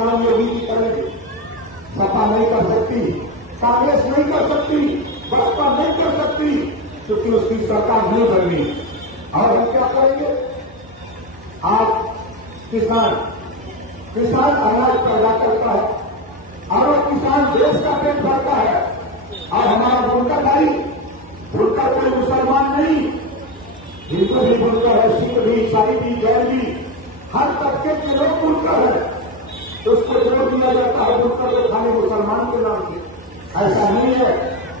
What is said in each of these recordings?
काम योगी जी करेंगे। सपा नहीं कर सकती, कांग्रेस नहीं कर सकती, बसपा नहीं कर सकती, क्योंकि उसकी सरकार नहीं बननी। और हम क्या करेंगे? आज किसान अनाज पैदा करता है और किसान देश का पेट भरता है। और हमारा बुनकर भाई, बुनकर कोई मुसलमान नहीं, हिंदू भी बुनकर है, सिख भी, ईसाई भी, जैन भी, हर तबके के लोग बुनकर है। तो उसको जोड़ दिया जाता है बुनकर को खाली मुसलमान के नाम से। ऐसा नहीं है,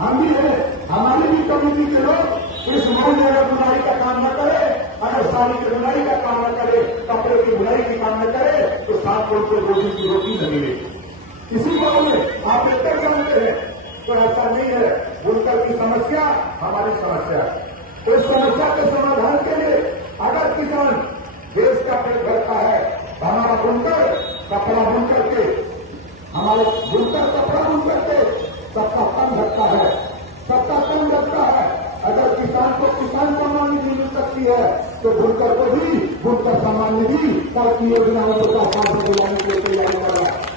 हम भी है, हमारी भी कम्युनिटी के लोग इस मऊ में अगर बुनाई का काम न करे, अगर साड़ी की बुनाई का काम न करे, कपड़े की बुनाई का काम न करे, तो 7 करोड़ के रोजी की रोटी न मिलेगी। इसी को आप बेहतर जानते हैं। तो ऐसा नहीं है, बुनकर की समस्या हमारी समस्या है। तो इस समस्या के समाधान के लिए अगर किसान देश का पेट भरता है तो हमारा बुनकर कपड़ा बुन करके, हमारे बुनकर कपड़ा बुन करके सबका कम रखता है, सबका कम रखता है। अगर किसान को किसान सम्मान निधि मिल सकती है तो बुनकर को भी बुनकर सम्मान निधि कल की योजना में 50 साल से दिलाने के लिए तैयारी कर रहा है।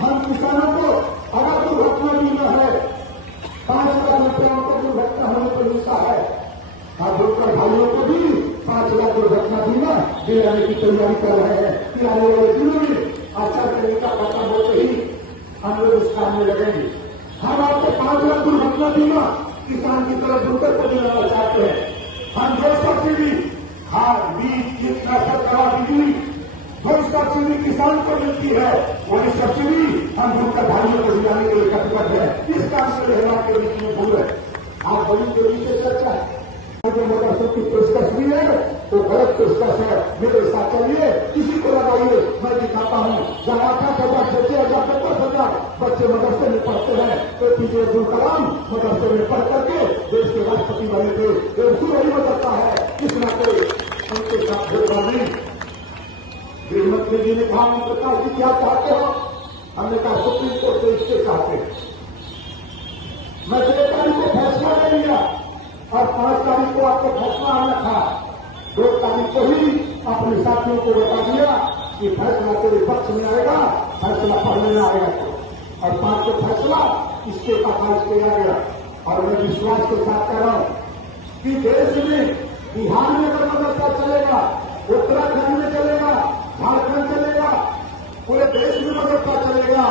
हम किसानों को अगर दुर्घटना बीमा है, 5 लाख रुपया उनको दुर्घटना होने पर मिलता है, और बुनकर भाइयों को भी 5 लाख दुर्घटना बीमा दिलाने की तैयारी कर रहे हैं कि आने वाले दिनों में अच्छा करने का पता होते ही हम लोग इस काम में लगेंगे। हम आपको 5 लाख दुर्घटना बीमा किसान की तरफ बुनकर को दिलाना चाहते हैं। हम जो सब्सिडी खाद, बीज, कीटनाशक, दवा, बिजली, जो सब्सिडी किसान को मिलती है वही सब्सिडी हम बुनकर भाइयों को दिलाने के लिए कटिबद्ध है। इस काम से रहना के बीच में भूल है। आप बड़ी तेजी से चर्चा है जो मदरसों की पेशकश भी है तो गलत पेशकश है। मेरे साथ चलिए, किसी को लगाइए, मैं दिखाता हूँ। जहाँ 8,000 से 6,000 से 10,000 बच्चे मदरसे में पढ़ते हैं तो पीछे अब्दुल कलाम मदरसे में पढ़ करके देश के राष्ट्रपति बने थे। ये वही बदलता है, किस नाते उनके साथ भेदभाव नहीं। गृहमंत्री जी ने कहा ओम प्रकाश जी क्या चाहते हो? हमने कहा सुप्रीम कोर्ट से इससे चाहते हैं। मैं 6 तारीख को फैसला ले लिया और 5 तारीख को आपको फैसला आना था। 2 तारीख को ही अपने साथियों को बता दिया कि फैसला तेरे पक्ष में आएगा, फैसला पढ़ने में आएगा। और 5 को फैसला इसके खारिज किया गया। और मैं विश्वास के साथ कह रहा हूं कि देश में बिहार में अगर मदरसा चलेगा, उत्तराखंड में चलेगा, झारखंड चलेगा, पूरे देश में मदरसा चलेगा,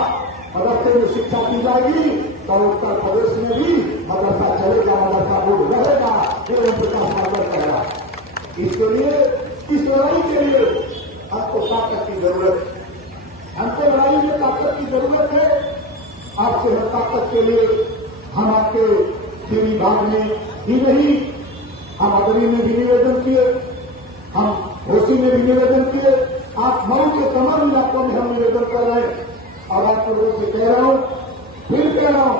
मदरसे में शिक्षा की जाएगी तो उत्तर प्रदेश में भी मदरसा चलेगा, मदरसा बोर्ड रहेगा। ओम प्रकाश माधव कहेगा। इसके लिए, इस लड़ाई के लिए आपको ताकत की जरूरत है। हमको लड़ाई में ताकत की जरूरत है। आपसे हर ताकत के लिए हम आपके खेल विभाग में ही नहीं, हम अदरी में भी निवेदन किए, हम घोसी में भी निवेदन किए, आप मऊ के तमाम इलाकों में हम निवेदन कर रहे हैं। और आप लोगों से कह रहा हूं, फिर कह रहा हूं,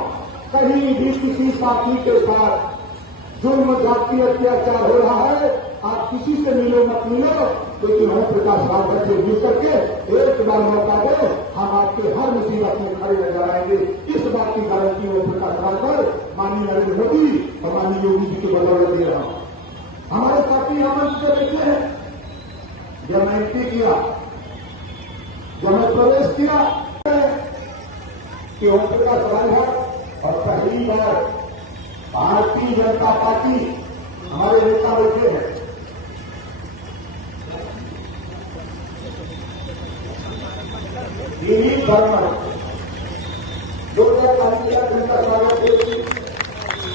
कहीं भी किसी साथी के साथ जुल्म, जाति, अत्याचार हो रहा है, आप किसी से मिलो मत मिलो, लेकिन ओम प्रकाश रावत से मिल करके एक बार मौका दो, हम आपके हर मुसीबत में खड़े नजर आएंगे। इस बात की गारंटी ओम प्रकाश रावत, माननीय नरेंद्र मोदी और माननीय योगी जी के बदौलत दे रहा हूं। हमारे साथी यहाँ मंच पे बैठे हैं। जब मैं एंट्री किया, जब मैं प्रवेश किया कि ओम प्रकाश रावत और पहली बार भारतीय जनता पार्टी हमारे नेता बैठे हैं। दिलीप वर्मा 2000 जनता स्वागत होगी।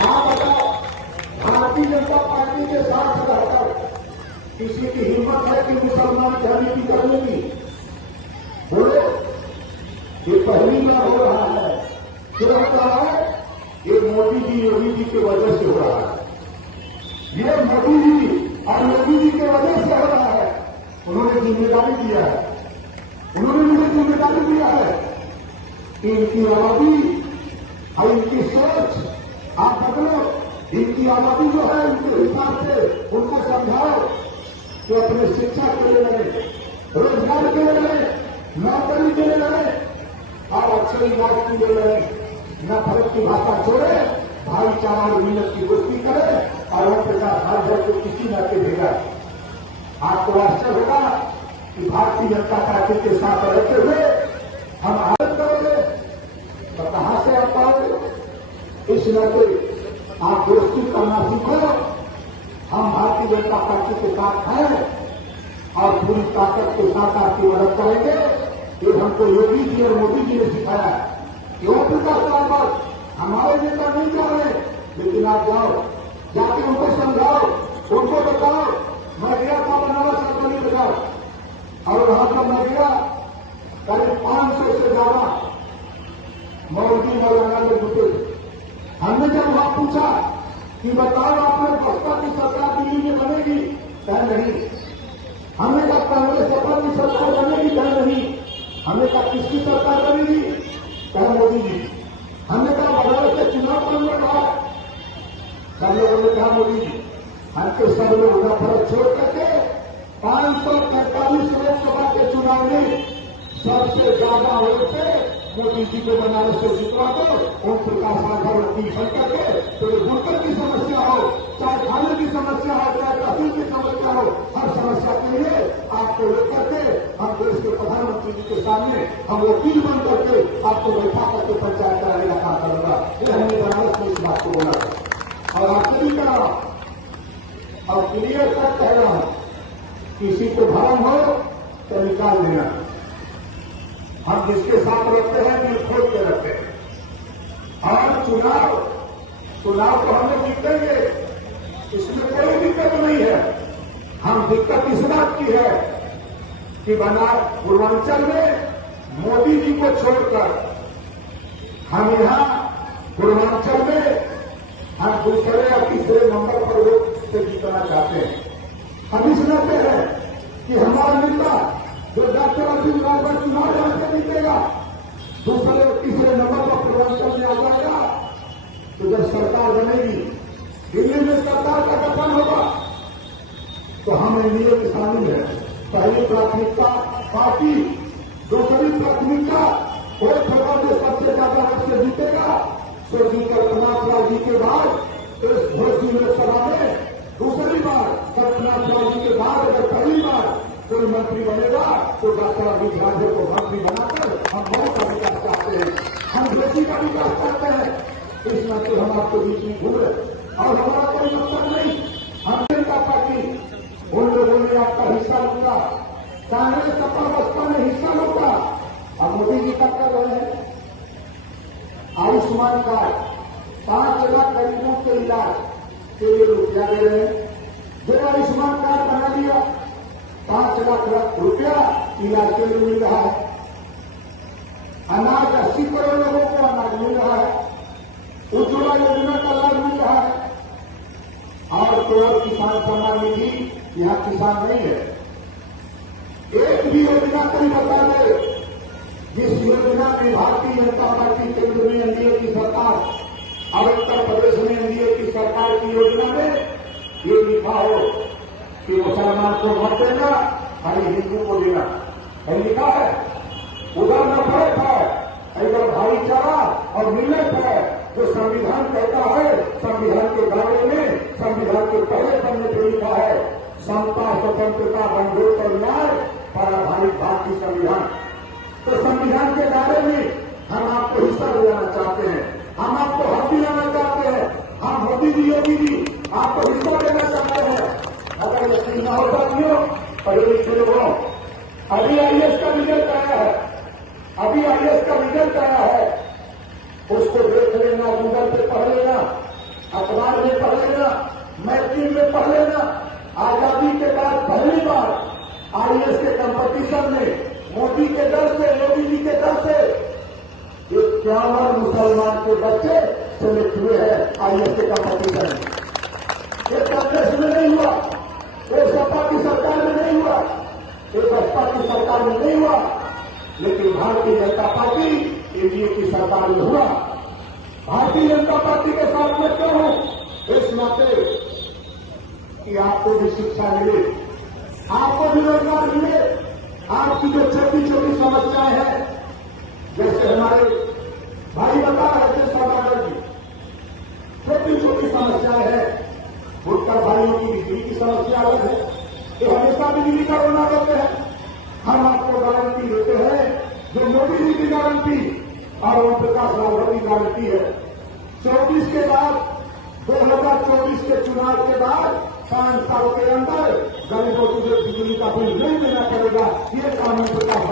आप बताओ, भारतीय जनता पार्टी के साथ रहकर किसी की हिम्मत है कि मुसलमान की राजनीति करने की? बोलो, ये पहली बार हो रहा है। क्यों हो रहा है? ये मोदी जी, योगी जी की वजह से हो रहा है। ये मोदी जी और योगी जी की वजह से हो रहा है। उन्होंने जिम्मेदारी दिया है, उन्होंने मुझे जिम्मेदारी दिया है कि इनकी आबादी और इनकी सोच आप बदलो। इनकी आबादी जो है उनके हिसाब से उनको समझाओ कि अपने शिक्षा के लिए लड़े, रोजगार के लिए लड़े, नौकरी के लिए लड़े और अच्छे इलाज के लिए लड़े। नफरत की भाषा छोड़े, भाईचारा और मिलत की दोस्ती करे और ओम प्रकाश रावत को किसी न के भेजा। आपको आश्चर्य होगा कि भारतीय जनता पार्टी के साथ रहते हुए हम आदत करोगे तो कहां से आप पाओगे। इस नाते आप दोस्ती करना सीखो। हम भारतीय जनता पार्टी के साथ हैं और पूरी ताकत के साथ आपकी मदद करेंगे। ये हमको योगी जी और मोदी जी ने सिखाया है। क्यों प्रकाश रावत हमारे नेता नहीं जा रहे, लेकिन आप जाओ, जाके उनको समझाओ, उनको बताओ। मैं गया था बनारस सरकारी बाजार और वहां पर मैं गया, करीब 500 से ज्यादा मौलवी मौलाना लोग जुटे थे। हमने जब वहां पूछा कि बताओ आप लोग बसपा की सरकार दिल्ली में बनेगी, कह नहीं। हमने कहा कांग्रेस सपा की सरकार बनेगी, कह नहीं। हमने कहा किसकी सरकार बनेगी, कह मोदी जी। हमने कहा बनारस के चुनाव कौन लड़ रहा है, सब लोगों ने कहा मोदी जी। हमके सब लोग नफरत छोड़ करके 543 लोकसभा के चुनाव में सबसे ज्यादा वोट से मोदी जी को बनारस से जितवा दो। ओम प्रकाश राठौर वकील बन करके तो बुनकर की समस्या हो, चाहे खाने की समस्या हो, चाहे तहसील की समस्या हो, हर समस्या के लिए आपको लेकर के हम देश के प्रधानमंत्री जी के सामने हम वकील बन करके आपको बैठा करके पंचायत कराने का काम करूंगा। ये हमने बनारस में इस बात को बोला था और आपसे भी कहा और क्लियर तक कह रहा हूं, किसी को भरम हो तो निकाल देना। हम जिसके साथ रखते हैं दिल खोल के रखते हैं और चुनाव को हमें जीतेंगे, इसमें कोई दिक्कत नहीं है। हम दिक्कत इस बात की है कि पूर्वांचल में मोदी जी को छोड़कर हम यहां पूर्वांचल में हम दूसरे या तीसरे नंबर पर वोट से जीतना चाहते हैं। हम इस नाते हैं कि हमारा नेता जो डॉक्टर अर्जुन रावत चुनाव से जीतेगा, दूसरे और तीसरे नंबर पर पूर्वांचल में आ जाएगा, तो जब सरकार बनेगी, दिल्ली में सरकार का गठन होगा, तो हम एनडीए में शामिल हैं। पहली प्राथमिकता पार्टी, दूसरी प्राथमिकता वो खबर जो सबसे ज्यादा वोट से जीतेगा, स्वर्गीय कल्पनाथ राव जी के बाद इस भोजपुर लोकसभा में दूसरी बार कल्पनाथ राव जी के बाद अगर पहली बार कोई मंत्री बनेगा तो डॉक्टर अमित राजे को मंत्री बनाकर हम बहुत का विकास चाहते हैं, हम देशी का विकास करते हैं। इस नाते हम आपके बीच में घूमे और हमारा कोई मकसद नहीं। हम जनता पार्टी उन लोगों ने आपका हिस्सा लूटा, कांग्रेस सपा बसपा ने हिस्सा लूटा। अब मोदी जी क्या कर रहे हैं, आयुष्मान कार्ड 5 लाख गरीबों के इलाज के लिए रुपया दे रहे हैं। जो आयुष्मान कार्ड बना लिया 5 लाख रुपया इलाज के लिए मिल रहा है। अनाज 80 करोड़ लोगों को अनाज मिल रहा है। उज्ज्वला योजना का लाभ मिल रहा है। और केवल किसान सम्मान निधि यहां किसान नहीं है, एक भी योजना कोई बता दे जिस योजना में भारतीय जनता पार्टी केंद्र में एनडीए की सरकार और उत्तर प्रदेश में एनडीए की सरकार की योजना में ये लिखा हो कि मुसलमान को मत देना, खाली हिंदू को देना, है लिखा है। उधर नफरत है, इधर भाईचारा और मिलत है। जो संविधान कहता है, संविधान के दायरे में संविधान के पहले पन्ने पर लिखा है, समता स्वतंत्रता बंधुत्व और न्याय पर आधारित भारतीय संविधान। तो संविधान के दायरे में हम आपको हिस्सा दिलाना चाहते हैं, हम आपको हक दिलाना चाहते हैं, हम मोदी जी योगी जी आपको हिस्सा देना चाहते हैं। अगर यकीन न हो साथियों, पढ़े लिखे लोगों, अभी आईएएस का रिजल्ट आया है, अभी आईएएस का रिजल्ट आया है, उसको देख लेना, गूगल पे पढ़ लेना, अखबार में पढ़ लेना, मैगजीन में पढ़ लेना। आजादी के बाद पहली बार आईएएस के कंपटीशन में मोदी के डर से, योगी जी के डर से 51 मुसलमान के बच्चे सेलेक्ट हुए हैं आईएएस के कंपटीशन में। ये कांग्रेस में नहीं हुआ, ये सपा की सरकार में नहीं हुआ, ये बसपा की सरकार में नहीं हुआ, लेकिन भारतीय जनता पार्टी एनडीए की सरकार में हुआ। भारतीय जनता पार्टी के साथ में क्यों हूं, इस नाते कि आपको भी शिक्षा मिले, आपको भी रोजगार मिले, आपकी जो छोटी छोटी समस्याएं हैं, जैसे हमारे भाई बता रहे थे सौदागर जी, छोटी छोटी समस्याएं हैं। भुटकर भाइयों की बिजली की समस्या अलग है, ये हमेशा बिजली का रोना करते हैं। जो मोदी जी की गारंटी और ओम प्रकाश रावत की गारंटी है। 24 के बाद 2024 के चुनाव के बाद 5 साल के अंदर गरीबों को बिजली का बिल नहीं देना पड़ेगा, ये काम ओम प्रकाश